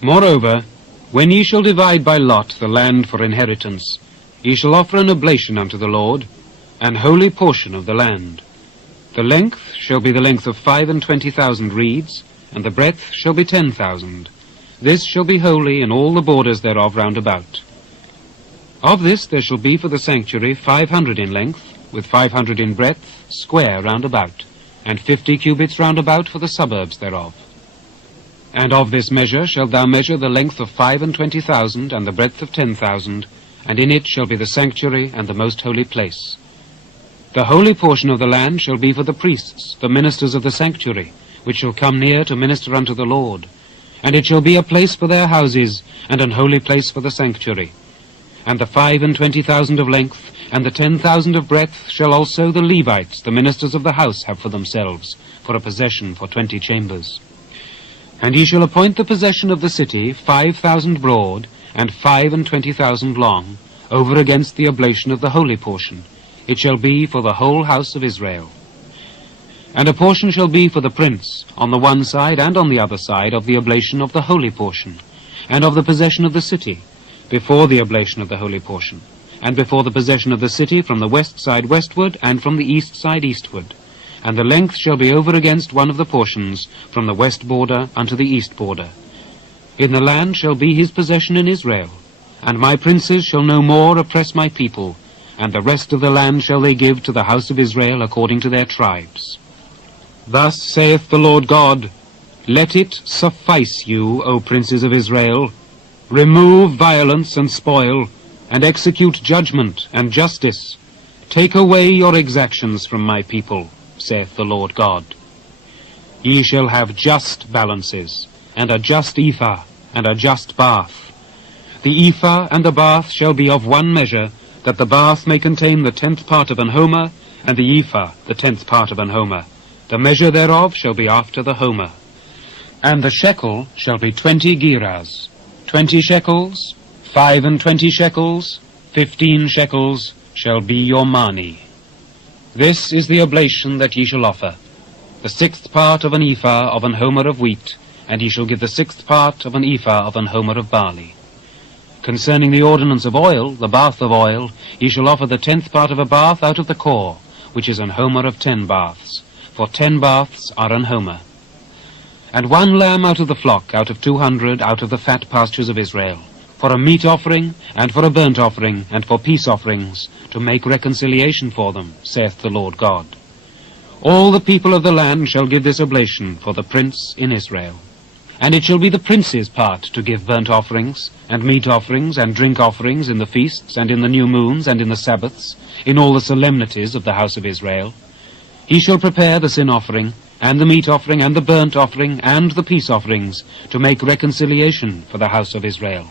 Moreover, when ye shall divide by lot the land for inheritance, ye shall offer an oblation unto the Lord, an holy portion of the land. The length shall be the length of 25,000 reeds, and the breadth shall be 10,000. This shall be holy in all the borders thereof round about. Of this there shall be for the sanctuary 500 in length, with 500 in breadth, square round about, and 50 cubits round about for the suburbs thereof. And of this measure shalt thou measure the length of 25,000, and the breadth of 10,000, and in it shall be the sanctuary and the most holy place. The holy portion of the land shall be for the priests, the ministers of the sanctuary, which shall come near to minister unto the Lord. And it shall be a place for their houses, and an holy place for the sanctuary. And the 25,000 of length, and the 10,000 of breadth, shall also the Levites, the ministers of the house, have for themselves, for a possession for 20 chambers. And ye shall appoint the possession of the city 5,000 broad, and 25,000 long, over against the oblation of the holy portion. It shall be for the whole house of Israel. And a portion shall be for the prince, on the one side and on the other side of the oblation of the holy portion, and of the possession of the city, before the oblation of the holy portion, and before the possession of the city from the west side westward, and from the east side eastward. And the length shall be over against one of the portions, from the west border unto the east border. In the land shall be his possession in Israel, and my princes shall no more oppress my people, and the rest of the land shall they give to the house of Israel according to their tribes. Thus saith the Lord God, Let it suffice you, O princes of Israel. Remove violence and spoil, and execute judgment and justice. Take away your exactions from my people, saith the Lord God. Ye shall have just balances, and a just ephah, and a just bath. The ephah and the bath shall be of one measure, that the bath may contain the 10th part of an homer, and the ephah the 10th part of an homer. The measure thereof shall be after the homer. And the shekel shall be 20 gerahs, 20 shekels, 25 shekels, 15 shekels shall be your mani. This is the oblation that ye shall offer, the 6th part of an ephah of an homer of wheat, and ye shall give the 6th part of an ephah of an homer of barley. Concerning the ordinance of oil, the bath of oil, ye shall offer the 10th part of a bath out of the core, which is an homer of 10 baths, for 10 baths are an homer. And 1 lamb out of the flock, out of 200, out of the fat pastures of Israel, for a meat offering, and for a burnt offering, and for peace offerings, to make reconciliation for them, saith the Lord God. All the people of the land shall give this oblation for the prince in Israel. And it shall be the prince's part to give burnt offerings, and meat offerings, and drink offerings in the feasts, and in the new moons, and in the Sabbaths, in all the solemnities of the house of Israel. He shall prepare the sin offering, and the meat offering, and the burnt offering, and the peace offerings, to make reconciliation for the house of Israel.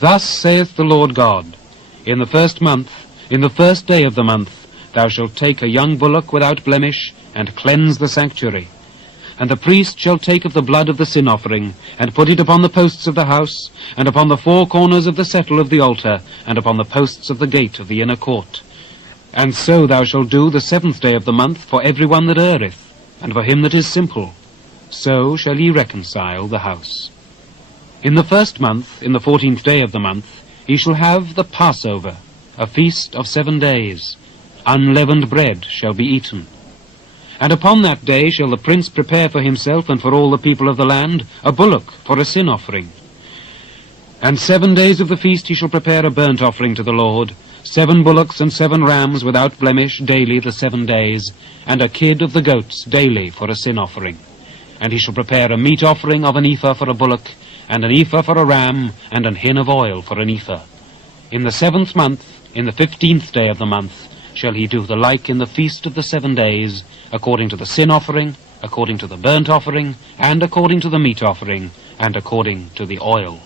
Thus saith the Lord God, In the 1st month, in the 1st day of the month, thou shalt take a young bullock without blemish, and cleanse the sanctuary. And the priest shall take of the blood of the sin offering, and put it upon the posts of the house, and upon the 4 corners of the settle of the altar, and upon the posts of the gate of the inner court. And so thou shalt do the 7th day of the month for every one that erreth, and for him that is simple. So shall ye reconcile the house. In the 1st month, in the 14th day of the month, ye shall have the Passover, a feast of 7 days. Unleavened bread shall be eaten. And upon that day shall the prince prepare for himself and for all the people of the land a bullock for a sin offering. And 7 days of the feast he shall prepare a burnt offering to the Lord, 7 bullocks and 7 rams without blemish daily the 7 days, and a kid of the goats daily for a sin offering. And he shall prepare a meat offering of an ephah for a bullock, and an ephah for a ram, and an hin of oil for an ephah. In the 7th month, in the 15th day of the month, shall he do the like in the feast of the 7 days, according to the sin offering, according to the burnt offering, and according to the meat offering, and according to the oil.